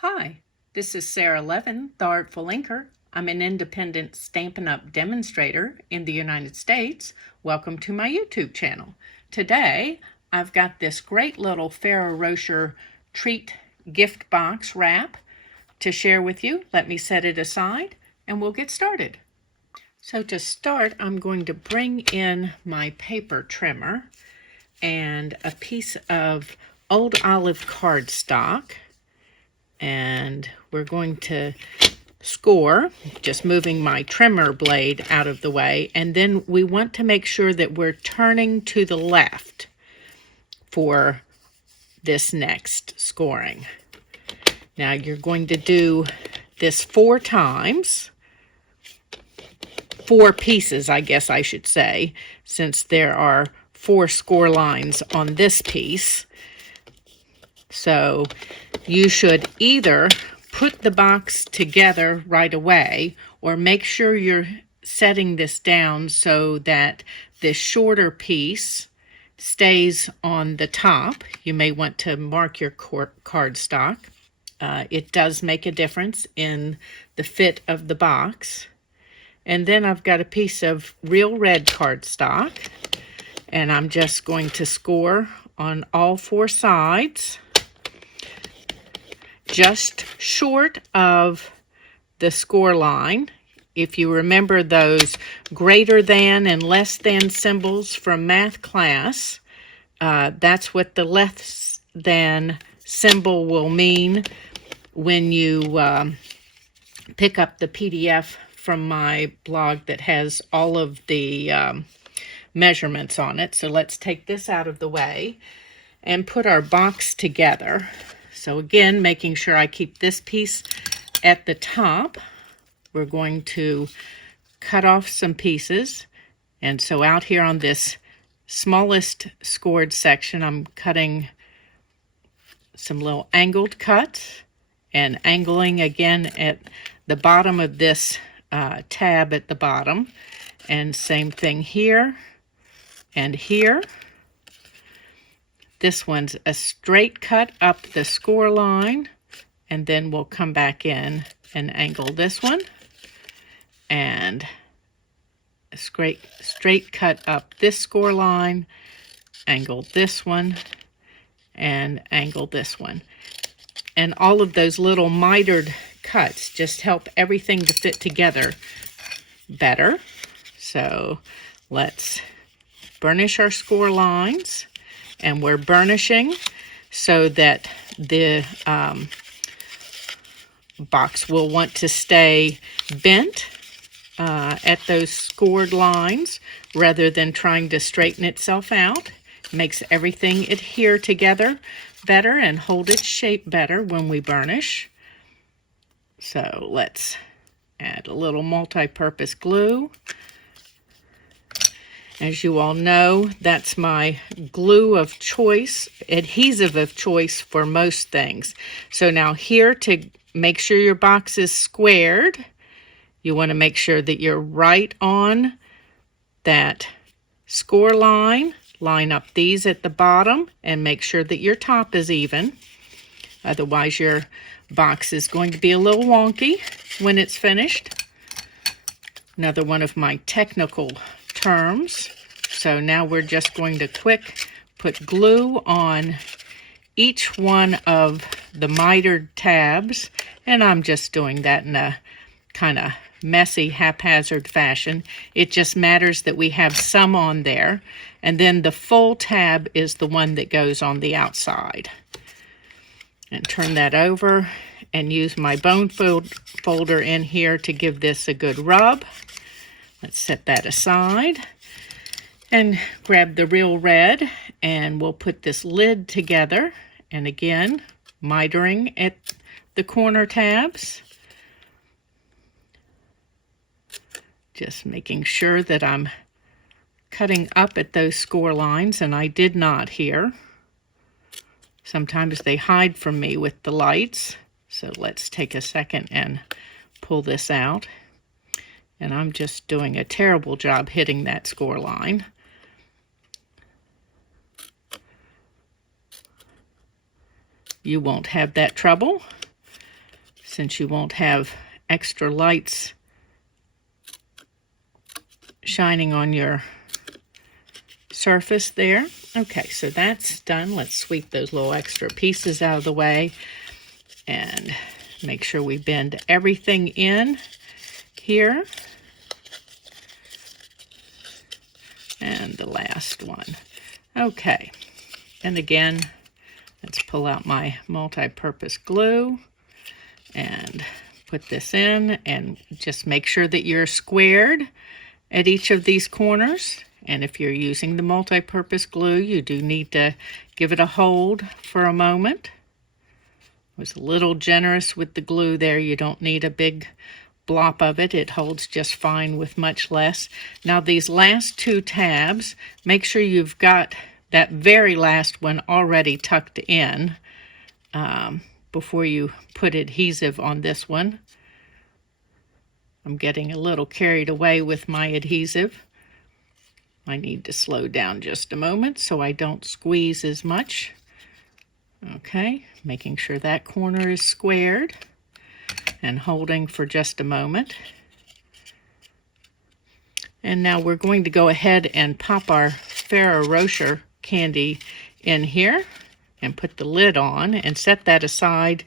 Hi, this is Sara Levin, the Artful Inker. I'm an independent Stampin' Up! Demonstrator in the United States. Welcome to my YouTube channel. Today, I've got this great little Ferrero Rocher treat gift box wrap to share with you. Let me set it aside and we'll get started. So to start, I'm going to bring in my paper trimmer and a piece of old olive cardstock. And we're going to score, just moving my trimmer blade out of the way. And then we want to make sure that we're turning to the left for this next scoring. Now you're going to do this 4 times. 4 pieces, I guess I should say, since there are 4 score lines on this piece. So you should either put the box together right away or make sure you're setting this down so that this shorter piece stays on the top. You may want to mark your cardstock. It does make a difference in the fit of the box. And then I've got a piece of real red cardstock, and I'm just going to score on all 4 sides, just short of the score line. If you remember those greater than and less than symbols from math class, that's what the less than symbol will mean when you pick up the PDF from my blog that has all of the measurements on it. So let's take this out of the way and put our box together. So again, making sure I keep this piece at the top, we're going to cut off some pieces. And so out here on this smallest scored section, I'm cutting some little angled cuts and angling again at the bottom of this tab at the bottom. And same thing here and here. This one's a straight cut up the score line, and then we'll come back in and angle this one, and a straight cut up this score line, angle this one, and angle this one. And all of those little mitered cuts just help everything to fit together better. So let's burnish our score lines. And we're burnishing so that the box will want to stay bent at those scored lines rather than trying to straighten itself out. It makes everything adhere together better and hold its shape better when we burnish. So let's add a little multi-purpose glue. As you all know, that's my glue of choice, adhesive of choice for most things. So now here, to make sure your box is squared, you want to make sure that you're right on that score line. Line up these at the bottom and make sure that your top is even. Otherwise, your box is going to be a little wonky when it's finished. Another one of my technical terms. So now we're just going to quick put glue on each one of the mitered tabs, and I'm just doing that in a kind of messy, haphazard fashion. It just matters that we have some on there, and then the full tab is the one that goes on the outside. And turn that over and use my bone folder in here to give this a good rub. Let's set that aside and grab the real red, and we'll put this lid together. And again, mitering at the corner tabs. Just making sure that I'm cutting up at those score lines, and I did not here. Sometimes they hide from me with the lights. So let's take a second and pull this out. And I'm just doing a terrible job hitting that score line. You won't have that trouble. since you won't have extra lights shining on your surface there. Okay, so that's done. Let's sweep those little extra pieces out of the way and make sure we bend everything in here. And the last one. Okay, and again, let's pull out my multi-purpose glue and put this in, and just make sure that you're squared at each of these corners. And if you're using the multi-purpose glue, you do need to give it a hold for a moment. I was a little generous with the glue there. You don't need a big blop of it. It holds just fine with much less. Now these last two tabs, make sure you've got that very last one already tucked in before you put adhesive on this one. I'm getting a little carried away with my adhesive. I need to slow down just a moment so I don't squeeze as much. Okay, making sure that corner is squared and holding for just a moment. And now we're going to go ahead and pop our Ferrero Rocher candy in here and put the lid on and set that aside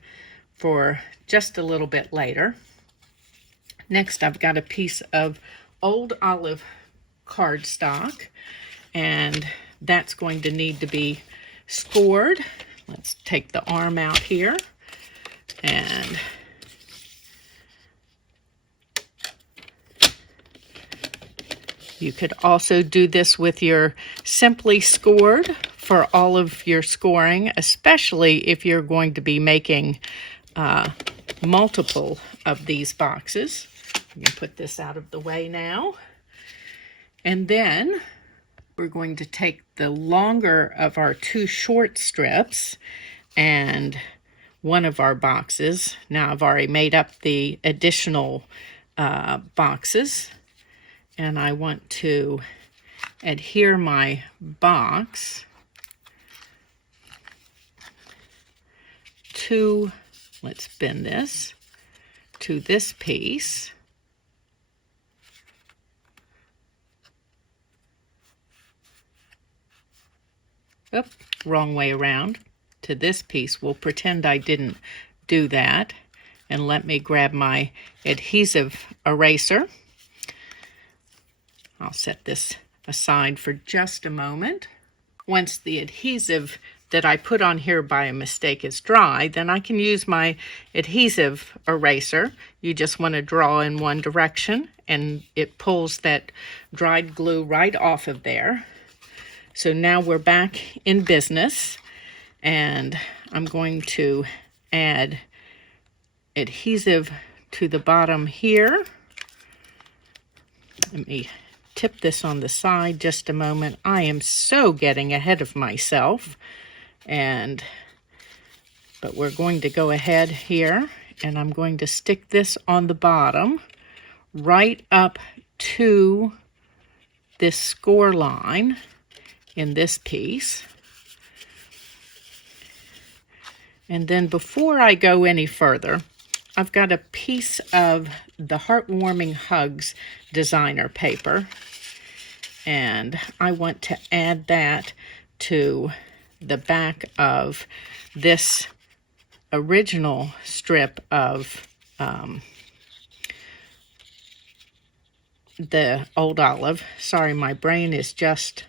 for just a little bit later. Next, I've got a piece of old olive cardstock, and that's going to need to be scored. Let's take the arm out here, and you could also do this with your Simply Scored for all of your scoring, especially if you're going to be making multiple of these boxes. I'm going to put this out of the way now. And then we're going to take the longer of our two short strips and one of our boxes. Now I've already made up the additional boxes, and I want to adhere my box to, let's bend this, to this piece. Oop, wrong way around. To this piece. We'll pretend I didn't do that. And let me grab my adhesive eraser. I'll set this aside for just a moment. Once the adhesive that I put on here by a mistake is dry, then I can use my adhesive eraser. You just want to draw in one direction, and it pulls that dried glue right off of there. So now we're back in business, and I'm going to add adhesive to the bottom here. Let me tip this on the side just a moment. I am so getting ahead of myself, but we're going to go ahead here, and I'm going to stick this on the bottom right up to this score line in this piece. And then before I go any further, I've got a piece of the Heartwarming Hugs designer paper, and I want to add that to the back of this original strip of the old olive. Sorry, my brain is just...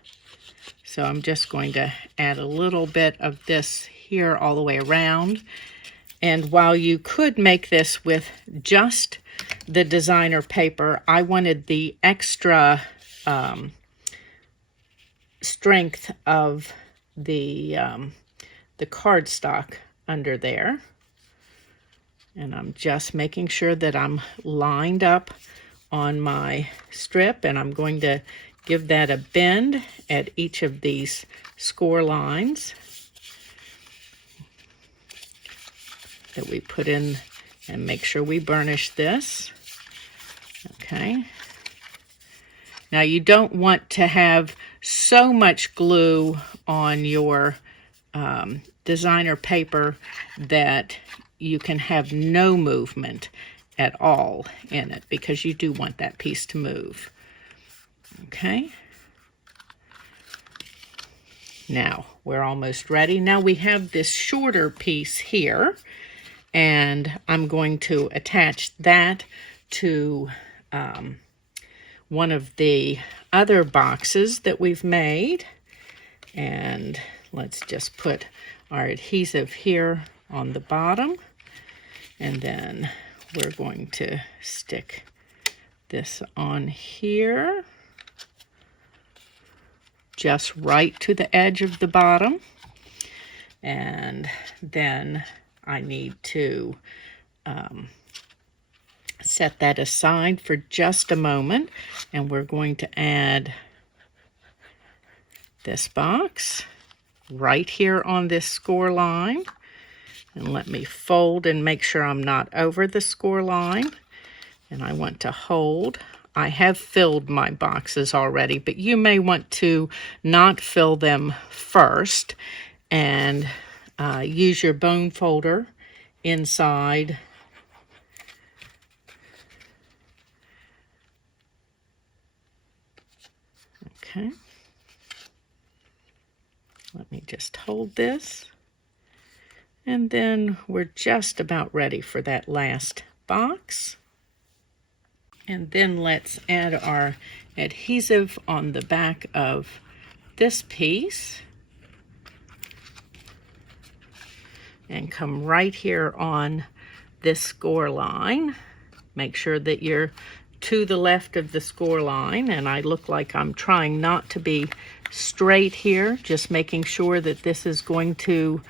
So I'm just going to add a little bit of this here all the way around. And while you could make this with just the designer paper, I wanted the extra strength of the cardstock under there. And I'm just making sure that I'm lined up on my strip, and I'm going to give that a bend at each of these score lines that we put in, and make sure we burnish this. Okay. Now you don't want to have so much glue on your designer paper that you can have no movement at all in it, because you do want that piece to move. Okay. Now we're almost ready. Now we have this shorter piece here, and I'm going to attach that to one of the other boxes that we've made. And let's just put our adhesive here on the bottom, and then we're going to stick this on here, just right to the edge of the bottom. And then I need to set that aside for just a moment, and we're going to add this box right here on this score line. And let me fold and make sure I'm not over the score line. And I want to hold. I have filled my boxes already, but you may want to not fill them first and use your bone folder inside. Okay. Let me just hold this. And then we're just about ready for that last box. And then let's add our adhesive on the back of this piece. And come right here on this score line. Make sure that you're to the left of the score line, and I look like I'm trying not to be straight here, just making sure that this is going to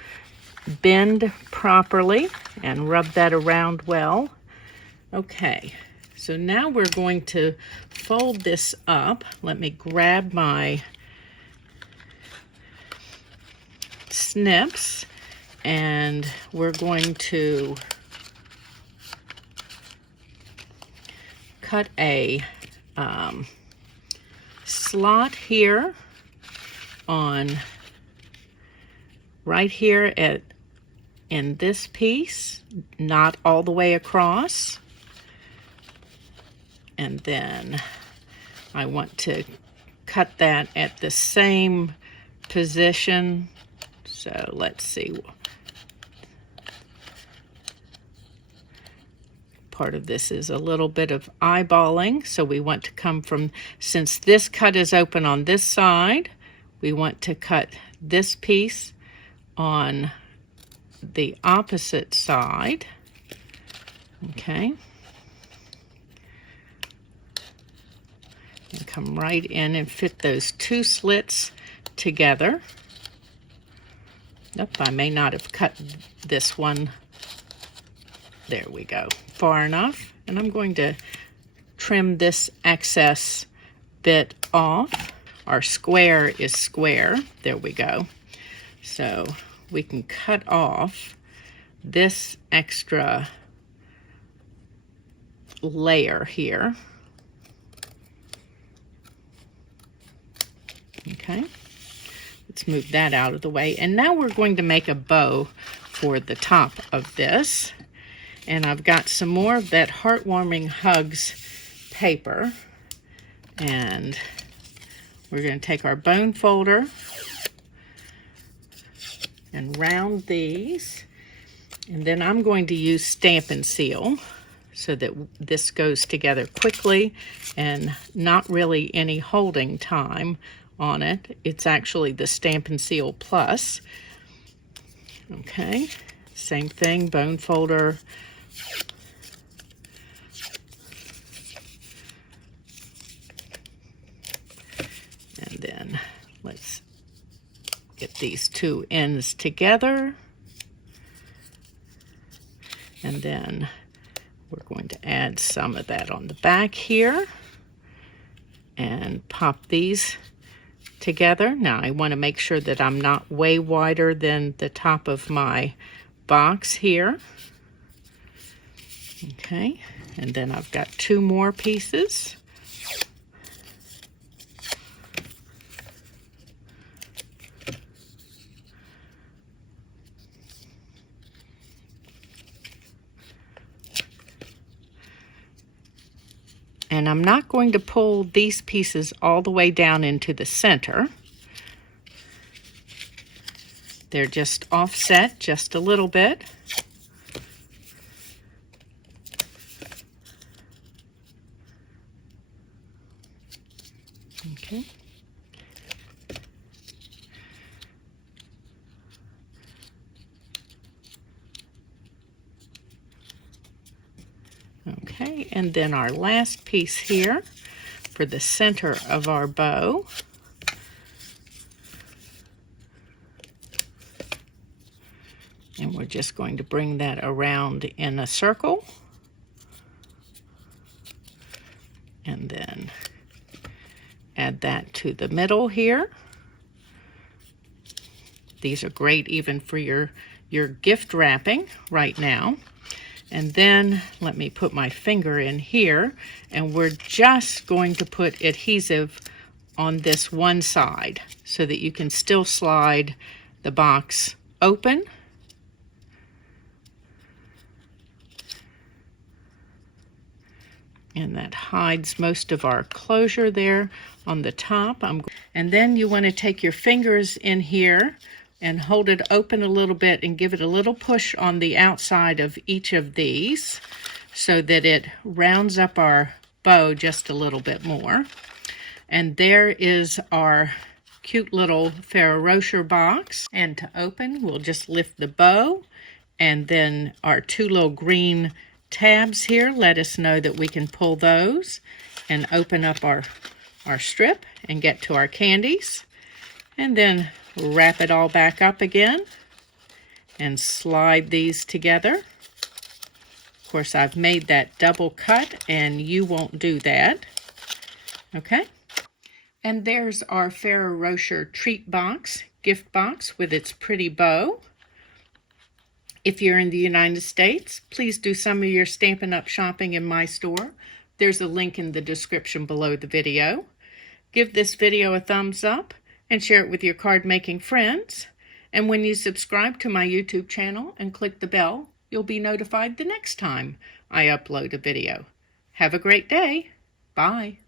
bend properly, and rub that around well. Okay, so now we're going to fold this up. Let me grab my snips, and we're going to cut a slot here on right here in this piece, not all the way across. And then I want to cut that at the same position. So let's see. Part of this is a little bit of eyeballing, so we want to come from, since this cut is open on this side, we want to cut this piece on the opposite side. Okay. And come right in and fit those two slits together. Nope, I may not have cut this one. There we go, far enough. And I'm going to trim this excess bit off. Our square is square. There we go. So we can cut off this extra layer here. Okay, let's move that out of the way. And now we're going to make a bow for the top of this. And I've got some more of that Heartwarming Hugs paper. And we're going to take our bone folder and round these. And then I'm going to use Stampin' Seal so that this goes together quickly and not really any holding time on it. It's actually the Stampin' Seal Plus. Okay, same thing, bone folder. And then let's get these two ends together. And then we're going to add some of that on the back here and pop these together. Now I want to make sure that I'm not way wider than the top of my box here. Okay, and then I've got two more pieces. And I'm not going to pull these pieces all the way down into the center. They're just offset just a little bit. Okay. Okay, and then our last piece here for the center of our bow. And we're just going to bring that around in a circle. And then add that to the middle here. These are great even for your gift wrapping right now. And then let me put my finger in here, and we're just going to put adhesive on this one side so that you can still slide the box open. And that hides most of our closure there on the top. And then you want to take your fingers in here and hold it open a little bit and give it a little push on the outside of each of these so that it rounds up our bow just a little bit more. And there is our cute little Ferrero Rocher box. And to open, we'll just lift the bow, and then our two little green tabs here let us know that we can pull those and open up our strip and get to our candies. And then wrap it all back up again and slide these together. Of course, I've made that double cut and you won't do that. Okay. And there's our Ferrero Rocher treat box, gift box with its pretty bow. If you're in the United States, please do some of your Stampin' Up! Shopping in my store. There's a link in the description below the video. Give this video a thumbs up and share it with your card-making friends. And when you subscribe to my YouTube channel and click the bell, you'll be notified the next time I upload a video. Have a great day. Bye.